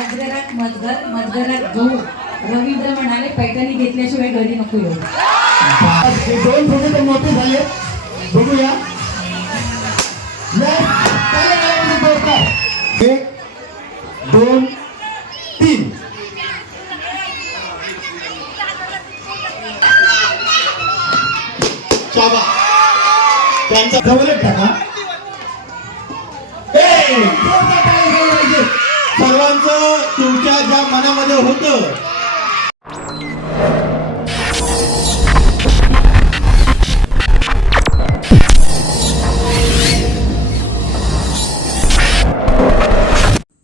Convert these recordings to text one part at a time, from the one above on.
अग्ररात मधगर मधगरात गहू रवींद्र म्हणाले पैठणी घेतल्याशिवाय घरी नको येऊ. दोन फोटो तर मोठे झाले. बघूया. म्हणजे एक दोन तीन. त्यांचा जवळच टाका. तुमच्या मनामध्ये होतं.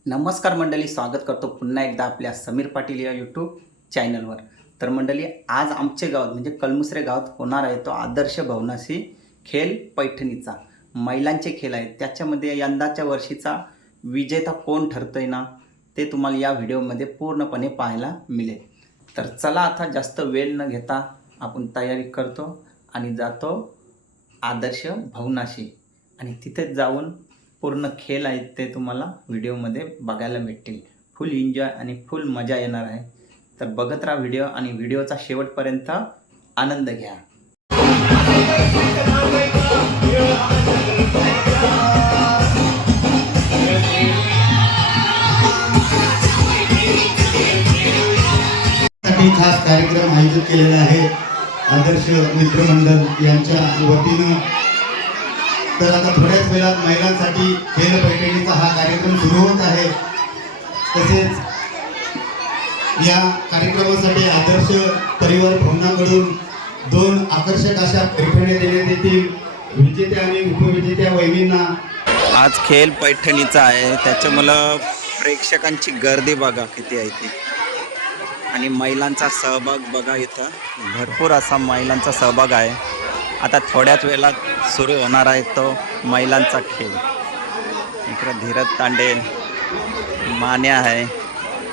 नमस्कार मंडळी स्वागत करतो पुन्हा एकदा आपल्या समीर पाटील या यूट्यूब चॅनलवर तर मंडळी आज आमचे गावात म्हणजे कलमुसरे गावात होणार आहे तो आदर्श भवनाशी खेळ पैठणीचा. महिलांचे खेळ आहेत. त्याच्यामध्ये यंदाच्या वर्षीचा विजेता कोण ठरतोय ना? ते तुम्हाला या व्हिडिओमध्ये पूर्णपणे पाहायला मिळेल. तर चला आता जास्त वेळ न घेता आपण तयारी करतो आणि जातो आदर्श भवनाशी. आणि तिथे जाऊन पूर्ण खेळ आहेत ते तुम्हाला व्हिडिओमध्ये बघायला भेटतील. फुल एन्जॉय आणि फुल मजा येणार आहे. तर बघत राहा व्हिडिओ आणि व्हिडिओचा शेवटपर्यंत आनंद घ्या. यासाठी खास कार्यक्रम आयोजित केलेला आहे. आदर्श मित्रमंडळ यांच्या वतीनं. तर आता थोड्याच वेळात महिलांसाठी खेळ पैठणीचा हा कार्यक्रम सुरू होत आहे. तसेच या कार्यक्रमासाठी आदर्श परिवार भवनाकडून दोन आकर्षक अशा पैठण्या देण्यात येतील. विजेत्या आणि उपविजेत्या वहिनींना. आज खेळ पैठणीचा आहे. त्याच्यामुळं प्रेक्षकांची गर्दी बघा किती आहे ती. आणि महिलांचा सहभाग बघा इथं. भरपूर असा महिलांचा सहभाग आहे. आता थोड्याच वेळात सुरू होणार आहे तो महिलांचा खेळ. इकडं धीरज तांडे मान्या आहे.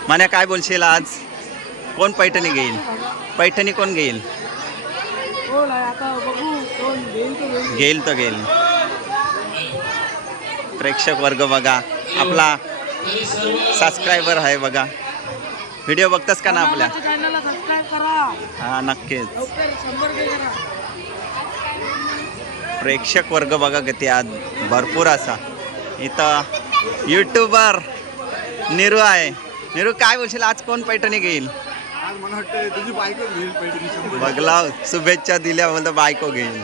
मान्या काय बोलशील आज? कोण पैठणी घेईल? पैठणी कोण घेईल? घेईल तर घेईल. प्रेक्षक वर्ग बघा. आपला सबस्क्रायबर आहे बघा. व्हिडिओ बघतास का ना आपल्या? चॅनलला सबस्क्राईब करा. हा नक्कीच. प्रेक्षक वर्ग बघा किती आज भरपूर असा. इथं युट्यूबर निरू आहे. निरू काय बोलशील? आज कोण पैठणी घेईल? आज मला वाटतं तुझी बायको घेईल पैठणी शंभर. बघला शुभेच्छा दिल्या बोलतो बायको घेईल.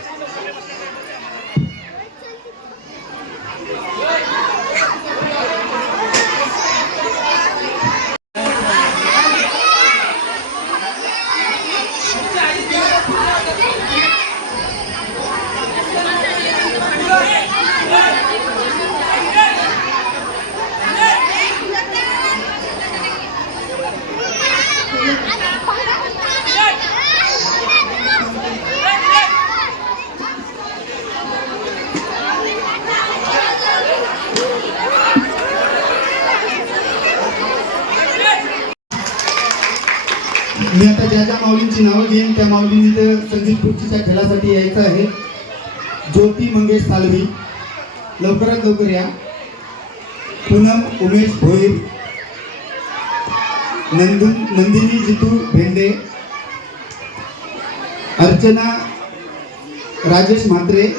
मी आता ज्या ज्या माऊलींची नावं घेईन त्या माऊलींनी तर संगीत खुर्चीच्या खेळासाठी यायचं आहे. ज्योती मंगेश सालवी. लवकरात लवकर या. पूनम उमेश भोईर. नंदू नंदिनी जितू भेंडे. अर्चना राजेश म्हात्रे.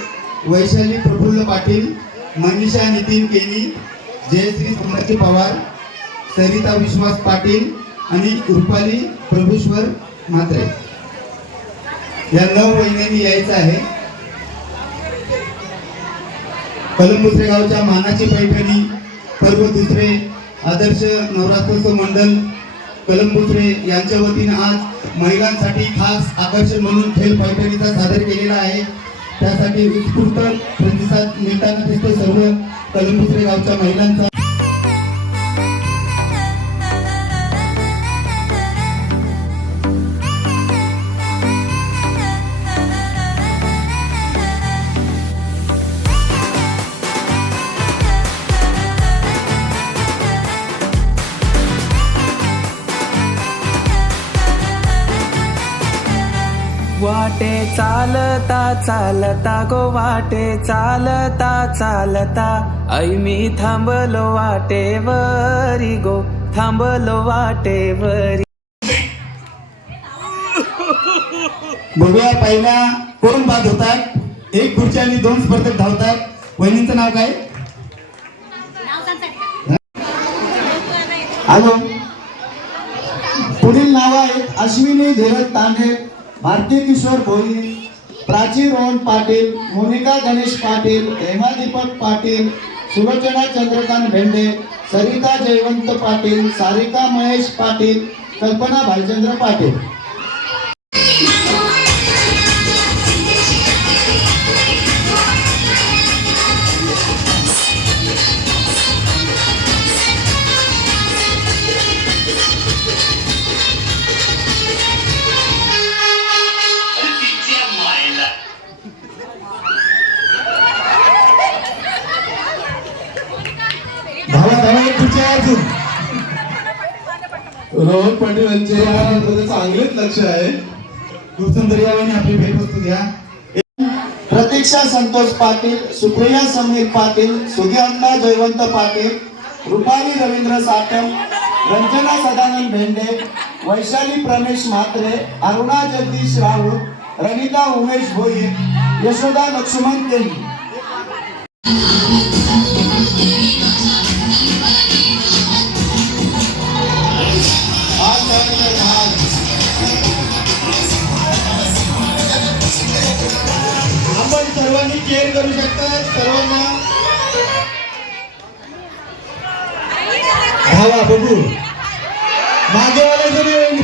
वैशाली प्रफुल्ल पाटील. मनीषा नितीन केनी. जयश्री समर्थ पवार. सरिता विश्वास पाटील. आणि रुपाली प्रभुश्वर म्हात्रे. या नऊ महिन्यांनी यायचं आहे. कलंबुसरे गावच्या मानाची पैठणी सर्व दुसरे आदर्श नवरात्रोत्सव मंडल कलंबुसरे यांच्या वतीने आज महिलांसाठी खास आकर्षण म्हणून खेळ पैठणीचा सादर केलेला आहे. त्यासाठी उत्स्फूर्त प्रतिसाद मिळताना दिसतो सर्व कलंबुसरे गावच्या महिलांचा. वाटे चालता चालता गो वाटे चालता चालता. ऐ मी थांबलो वाटेवरी गो थांबलो वाटेवरी. बघूया पहिल्या कोण बाद होतात? एक खुर्ची आणि दोन स्पर्धक धावतात. वहिनीचं नाव काय? हॅलो. पुढील नाव आहेत अश्विनी धीरज तांडे भारती किशोर भोई प्राची रोहन पाटील मोनिका गणेश पाटील हेमा दीपक पाटील सुलोचना चंद्रकांत भेंडे सरिता जयवंत पाटील सारिका महेश पाटील कल्पना भालचंद्र पाटील. रोहन पाटील यांचे यामध्ये चांगलेच लक्ष आहे. खूप आपली भेटवस्तू घ्या प्रतीक्षा संतोष पाटील सुप्रिया समीर पाटील सुगंधा जयवंत पाटील रुपाली रवींद्र साटम रंजना सदानंद भेंडे वैशाली प्रमेश म्हात्रे अरुणा जगदीश राऊत रविता उमेश भोईर यशोदा लक्ष्मण देवी बघू. मागे वालायचं नाही.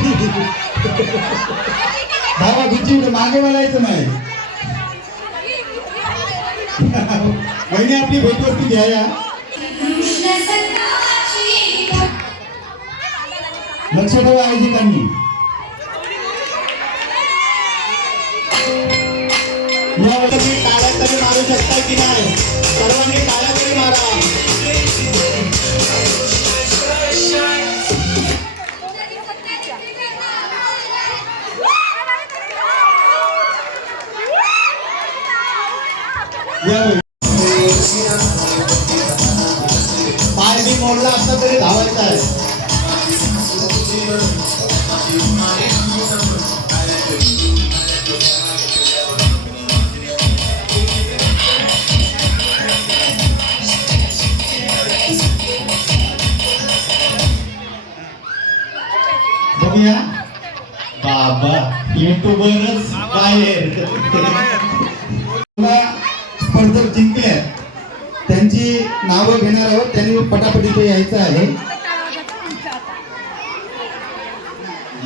धावा घुची मागे वालायचं नाही. वहिनी आपली भेटवस्ती घ्या या लक्ष ठेवा आयोजकांनी या वेळी टाळ्या तरी मारू शकता की नाही? सर्वांनी टाळ्या तरी मारा. पाय मी मोडला असता तरी धावायचा आहे.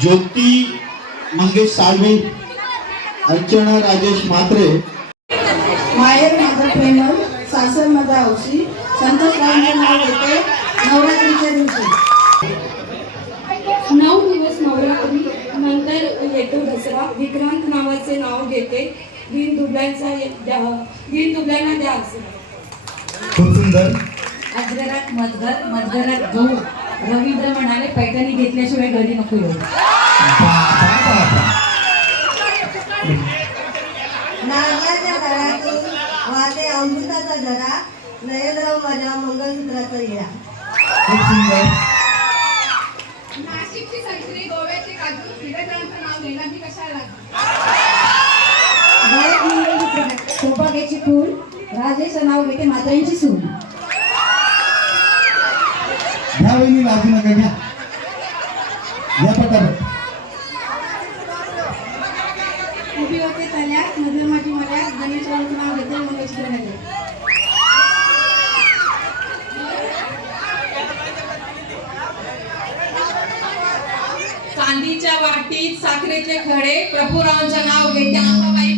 ज्योती मंगेश साळवे अर्चना राजेश म्हात्रे. माहेर माझा प्रेमळ सासर माझा हौशी संतोष रावांचे नाव घेते नवरात्रीच्या दिवशी. नऊ दिवस नवरात्री नंतर येतो दसरा. विक्रांत नावाचे नाव घेते. दीन दुबल्यांचा द्या दीन दुबल्यांना द्या असं खूप सुंदर. अजगरात मजगर मजगरात गहू रवींद्र म्हणाले पैठणी घेतल्याशिवाय घरी नको येऊ. घरातून वाटे अमृताचा जरा नयनराव माझ्या मंगळसूत्राचा हिरा खूप सुंदर. नाशिकची संत्री गोव्याची काजू क्रीडकांचं नाव मी कशाला फूल. घेते मातांची सून. घ्या वहिनी नका घ्या. घ्या पटापट उभी होते तल्यात नजर माझी मल्यात गणेश रावांचं नाव घेते चांदीच्या वाटीत साखरेचे खडे प्रभुरावांचं नाव घेते अंबाबाई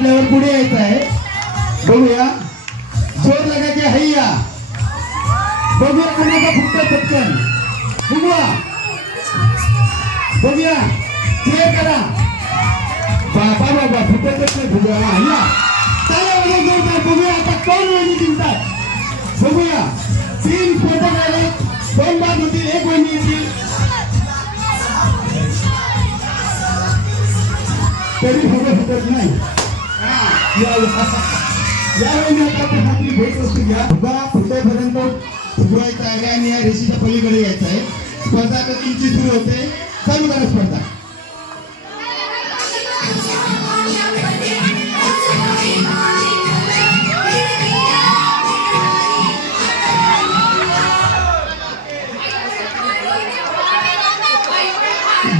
आपल्यावर पुढे यायचं आहे. बघूया. जोर लगायचे हैया बघूया कोणाचा फुटतं पटकन. बघूया बघूया. ते करा. बाबा बाबा फुटतच नाही बघूया हैया चला बघा जोरदार बघूया आता कोण वहिनी जिंकतात. बघूया. तीन स्पर्धक आले. दोन बाद होतील. एक वहिनी येतील. तरी फुटत फुटत नाही. यावेळी आता आपण आपली भेट वस्तू घ्या फुगा फुटेपर्यंत फुगवायचा आहे आणि या रेषेच्या पलीकडे यायचं आहे स्पर्धा आता तुमची सुरू होते चालू करा स्पर्धा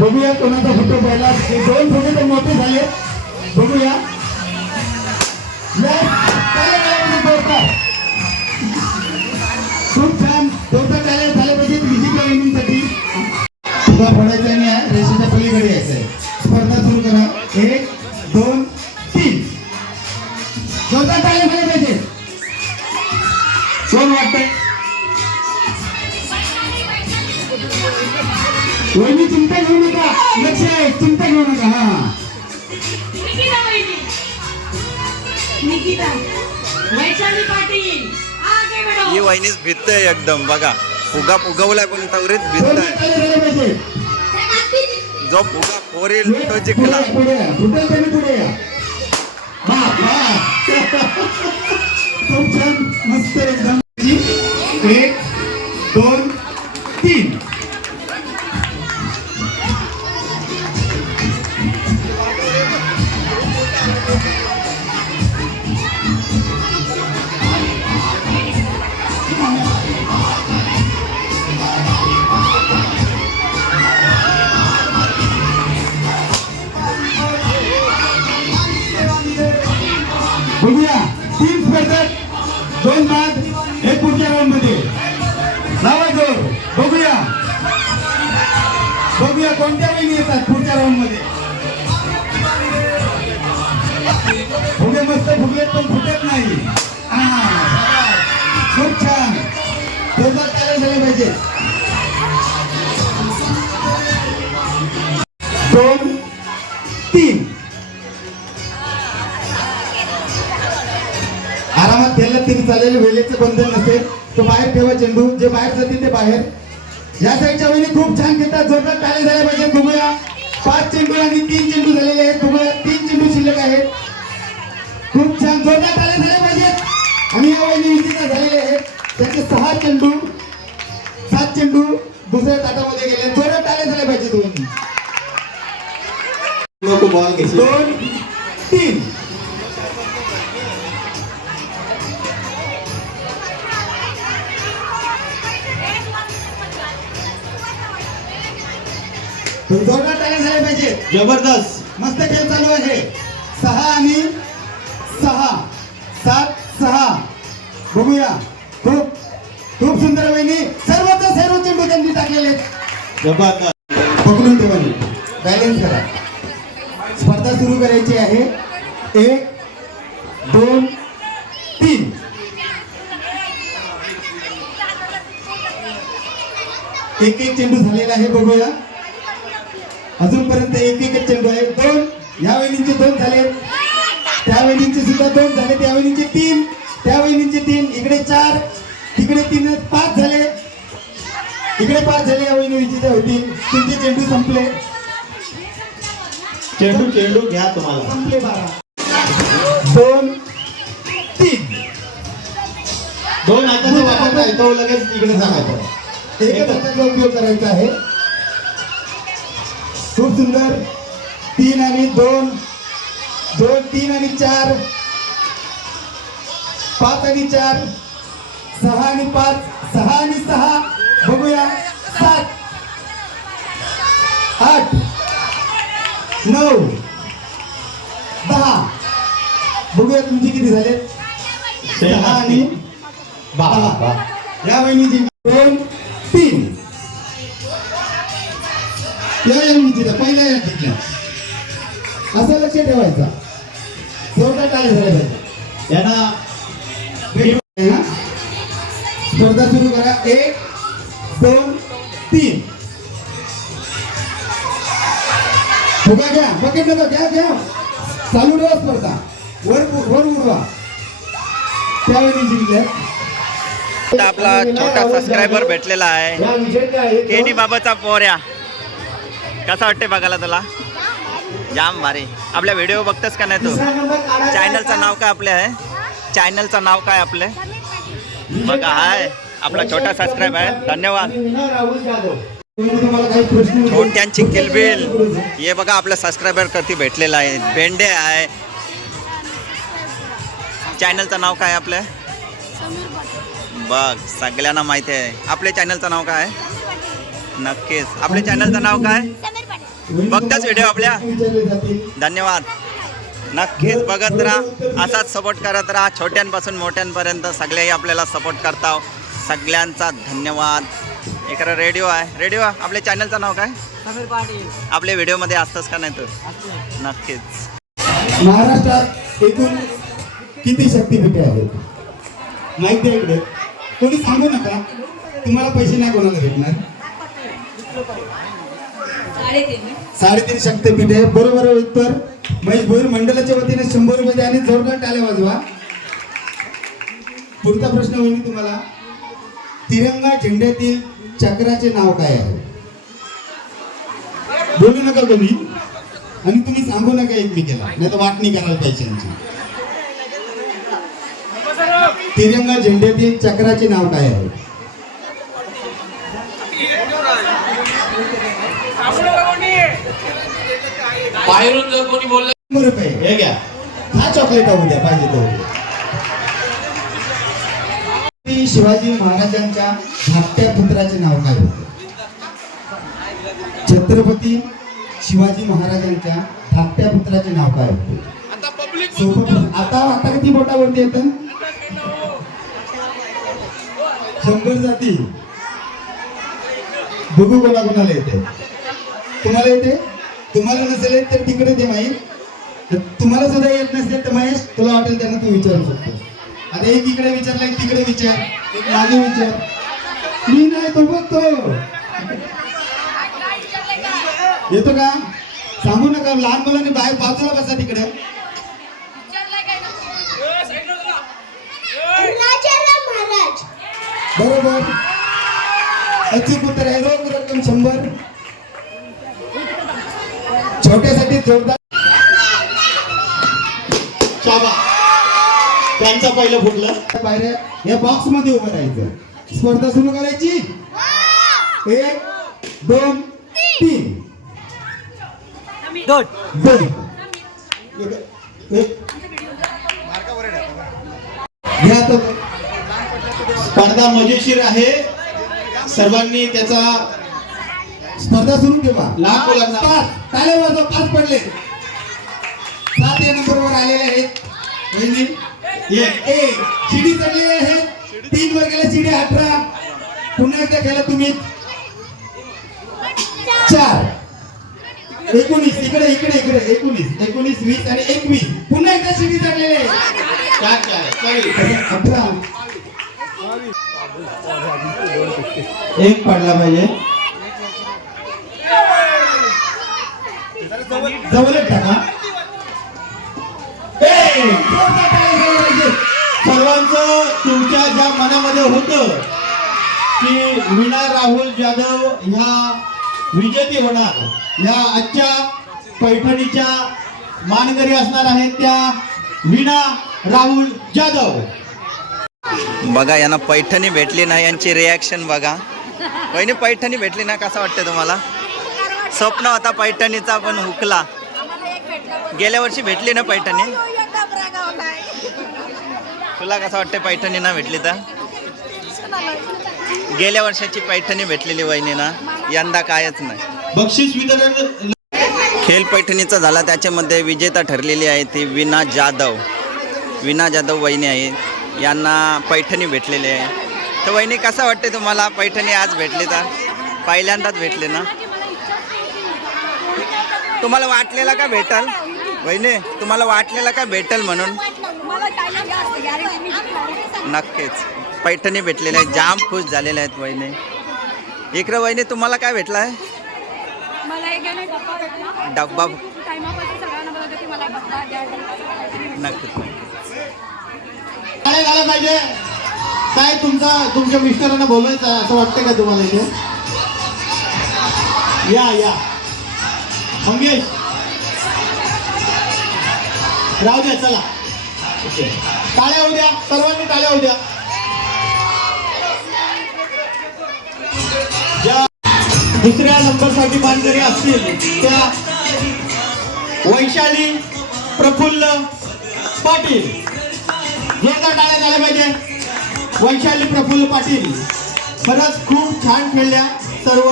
बघूया कोणाचा फोटो पहिला. हे दोन फोटो तर मोठे झाले बघूया. खूप छान जोरदार टाळ्या झाल्या पाहिजे विजेच्या वहिनींसाठी तुला फोडायचा आणि या रेषेच्या पलीकडे यायचं आहे स्पर्धा सुरू करा एक दोन तीन जोरदार टाळ्या झाल्या पाहिजे कोण वाटतंय वहिनी चिंता घेऊ नका लक्ष आहे चिंता घेऊ नका हा ही वहिनीच भित्तय एकदम बघा. फुगा फुगवलाय पण तवरीत झाल्या पाहिजे? जो फुगा फोरेल तो जिंकला. मस्त एकदम. खेळलं तरी चालेल वेळेचं बंधन नसेल तो बाहेर ठेवा चेंडू. जे बाहेर जातील ते बाहेर. या साईडच्या वहिनी खूप छान घेतात जोरदार टाळे झाल्या पाहिजे. बघूया. पाच चेंडू आणि तीन चेंडू झालेले आहेत. बघूया. तीन चेंडू शिल्लक आहेत. खूप छान. जोरदार टाळे झाले पाहिजेत. आणि या वहिनी विजेता झालेले आहेत. त्याचे सहा चेंडू सात चेंडू दुसऱ्या ताटामध्ये गेले जोरदार टाळे झाले पाहिजेत वहिनी. दोन तीन. जोरदार टाळ्या झाल्या पाहिजे. जबरदस्त. मस्त खेळ चालू आहे. सहा आणि सहा. सात सहा. बघूया. खूप खूप सुंदर वहिनी. सर्वच सर्व चेंडू त्यांनी टाकलेले आहेत. पकडून ठेवा बॅलेन्स करा. स्पर्धा सुरू करायची आहे. एक दोन तीन. एक एक चेंडू झालेला आहे. बघूया. अजूनपर्यंत एक एकच चेंडू आहे दोन या वहिनींचे दोन झाले. त्या वहिनींचे सुद्धा दोन झाले. त्या वहिनींचे तीन त्या वहिनींचे तीन. इकडे चार तिकडे तीन पाच झाले. इकडे पाच झाले. या वहिनी विजेते होतील तुमचे चेंडू संपले. चेंडू चेंडू घ्या तुम्हाला. संपले बारा. दोन तीन. दोन हाताचा वापर नाही तो लगेच इकडे सांगायचा एकच हाताचा उपयोग करायचा आहे. खूप सुंदर. तीन आणि दोन. दोन तीन आणि चार. पाच आणि चार. सहा आणि पाच. सहा आणि सहा. बघूया. सात. आठ. नऊ. दहा. बघूया तुमचे किती झाले? सहा आणि दहा. या वहिनीची दोन तीन. या या पहिल्या या असं लक्ष ठेवायचं. जोरदार टाळे झाले पाहिजे. यांना भेटू ना? स्पर्धा सुरू करा. एक दोन तीन. फुगा घ्या. बकेट नका घ्या घ्या. चालू ठेवा स्पर्धा. वर वर उडवा त्यावेळी जिंकल्या आपला छोटा सबस्क्रायबर भेटलेला आहे. केनी बाबाचा पोऱ्या. कसं वाटते बघायला तुला? जाम भारी. आपल्या व्हिडिओ बघतस का नाही तू? चॅनलचं नाव काय आपलं आहे? चॅनलचं नाव काय आपलं? बघा हाय. आपला छोटा सबस्क्राईब आहे. धन्यवाद. छोट्यांची किलबिल. हे बघा आपल्या सबस्क्रायबर कधी भेटलेला आहे. भेंडे आहे. चॅनलचं नाव काय आपलं? बघ सगळ्यांना माहिती आहे. आपल्या चॅनलचं नाव काय नक्कीच. आपल्या चॅनलचं नाव काय? बघताच व्हिडिओ आपल्या. धन्यवाद. नक्कीच बघत राहा. असाच सपोर्ट करत राहा. छोट्यांपासून मोठ्यांपर्यंत सगळेही आपल्याला सपोर्ट करता सगळ्यांचा धन्यवाद. इकडे रेडिओ आहे. रेडिओ आपल्या चॅनलचं नाव काय? आपल्या व्हिडिओमध्ये असतंच का नाही तू? नक्कीच. महाराष्ट्रात एकूण किती शक्तीपीठे आहेत? माहिती आहे इकडे. कोणी सांगू नका. तुम्हाला पैसे नाही कोणाला भेटणार. साडेतीन साडेतीन शक्तीपीठ आहे बरोबर उत्तर. महेश भोईर मंडळाच्या वतीने शंभर रुपये आणि जोरदार टाळ्या वाजवा. पुढचा प्रश्न होईल तुम्हाला. तिरंगा झेंड्यातील चक्राचे नाव काय आहे? बोलू नका कोणी. आणि तुम्ही सांगू नका एकमेकीला. नाही तर वाटणी करायला पैशांची तिरंगा झेंड्यातील चक्राचे नाव काय आहे? बाहेरून जर कोणी बोललं शंभर रुपये. हे घ्या. हा चॉकलेट उद्या पाहिजे तो. शिवाजी महाराजांच्या धाकट्या पुत्राचे नाव काय होते? छत्रपती शिवाजी महाराजांच्या धाकट्या पुत्राचे नाव काय होते. आता आता किती बोटावरती येत? शंभर जाती. बघू कोणा कोणाला येते. तुम्हाला येते? तुम्हाला नसेल येत तर तिकडे ते माहीत तर तुम्हाला सुद्धा येत नसेल तर महेश तुला वाटेल त्यांना तू विचारू शकतो आता एक इकडे विचारला एक तिकडे विचार. एक मागे विचार. मी नाही तो बघतो. येतो का? सांगू नका लहान मुलांनी बाहेर बाजूला बसा तिकडे. बरोबर. अचूक उत्तर आहे रोख रक्कम शंभर. छोट्यासाठी जोरदार. शाबा त्यांचा पहिलं फुटलं. बाहेर या बॉक्समध्ये उभं राहायचं. स्पर्धा सुरू करायची? एक दोन तीन. दोन दोन एक- एक. घ्या तो स्पर्धा मजेशीर आहे. सर्वांनी त्याचा स्पर्धा सुरू ठेवा. लहान मुलांना. पाच. टाळे वाजवा पाच पडले. सात या नंबरवर आलेले आहेत. वहिनी एक. एक शिडी चढलेले आहेत तीन वर गेले शिडी अठरा. पुन्हा एकदा केलं तुम्ही. चार. एकोणीस. इकडे इकडे इकडे. एकोणीस एकोणीस वीस आणि एकवीस. पुन्हा एकदा शिडी चढलेले चार चार. अठरा. एक पडला पाहिजे. जवळ टाका सर्वांचं तुमच्या ज्या मनामध्ये होतं की वीणा राहुल जाधव ह्या विजेते होणार ह्या आजच्या पैठणीच्या मानकरी असणार आहेत त्या वीणा राहुल जाधव बघा यांना पैठणी भेटली नाही यांची रिॲक्शन बघा. वहिनी पैठणी भेटली ना कसं वाटतं तुम्हाला? स्वप्न होता पैठणीचा पण हुकला. गेल्या वर्षी भेटली ना पैठणी? तुला कसं वाटतं पैठणी ना भेटली तर? गेल्या वर्षाची पैठणी भेटलेली वहिनीना. यंदा कायच नाही. बक्षीस वितरण खेल पैठणीचा झाला त्याच्यामध्ये विजेता ठरलेली आहे ती विना जाधव. विना जाधव वहिनी आहे. यांना पैठणी भेटलेली आहे. तर वहिनी कसं वाटते तुम्हाला? पैठणी आज भेटली तर? पहिल्यांदाच भेटले ना? तुम्हाला वाटलेला का भेटल? वहिनी तुम्हाला वाटलेला का भेटल म्हणून? नक्कीच. पैठणी भेटलेल्या आहेत जाम खुश झालेल्या आहेत वहिनी. इकडं वहिनी तुम्हाला काय भेटला आहे? डब्बा. नक्कीच काय झालं पाहिजे? काय तुमचा तुमच्या मिस्टरांना बोलायचं असं वाटतं का तुम्हाला इथे? या या. मंगेश राहू द्या चला. टाळ्या होऊ द्या. सर्वांनी टाळ्या होऊ द्या. ज्या दुसऱ्या नंबरसाठी बांधकरी असतील त्या वैशाली प्रफुल्ल पाटील. यांना टाळ्या झाल्या पाहिजे. वैशाली प्रफुल्ल पाटील. खरंच खूप छान खेळल्या सर्व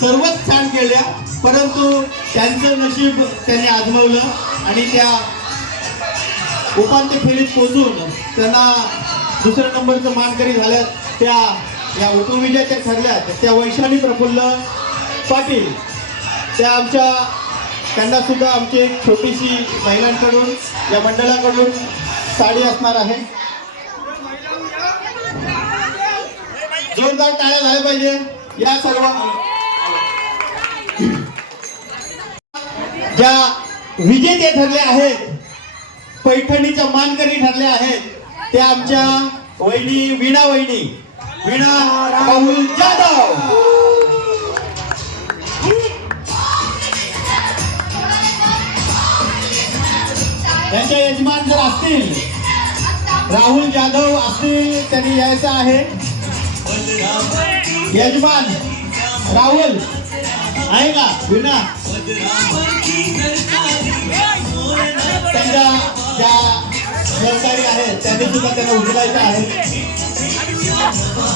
सर्वच छान खेळल्या. परंतु त्यांचं नशीब त्यांनी आजमवलं आणि त्या उपांत्य फेरीत पोहोचून त्यांना दुसऱ्या नंबरचं मानकरी झाल्या त्या या उपविजेत्या ठरल्यात. त्या वैशाली प्रफुल्ल पाटील. त्या आमच्या त्यांना सुद्धा आमची एक छोटीशी महिलांकडून या मंडळाकडून साडी असणार आहे. जोरदार टाळ्या झाल्या पाहिजे. या सर्व ज्या विजेते ठरले आहेत पैठणीच्या मानकरी ठरले आहेत त्या आमच्या वहिनी वीणा वहिनी. वीणा राहुल जाधव. त्यांचे यजमान जर असतील राहुल जाधव असतील त्यांनी यायचं आहे. यजमान राहुल आहे का? वीणा? त्यांच्या ज्या सहकारी आहेत त्यांनी सुद्धा त्यांना उचलायचं आहे.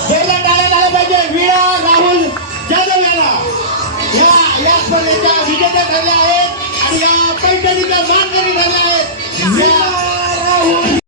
जोरदार टाळ्या झाल्या पाहिजे. वीणा राहुल जाधव यांना या या स्पर्धेच्या विजेत्या ठरल्या आहेत. आणि या पैठणीच्या मानकरी ठरल्या आहेत. या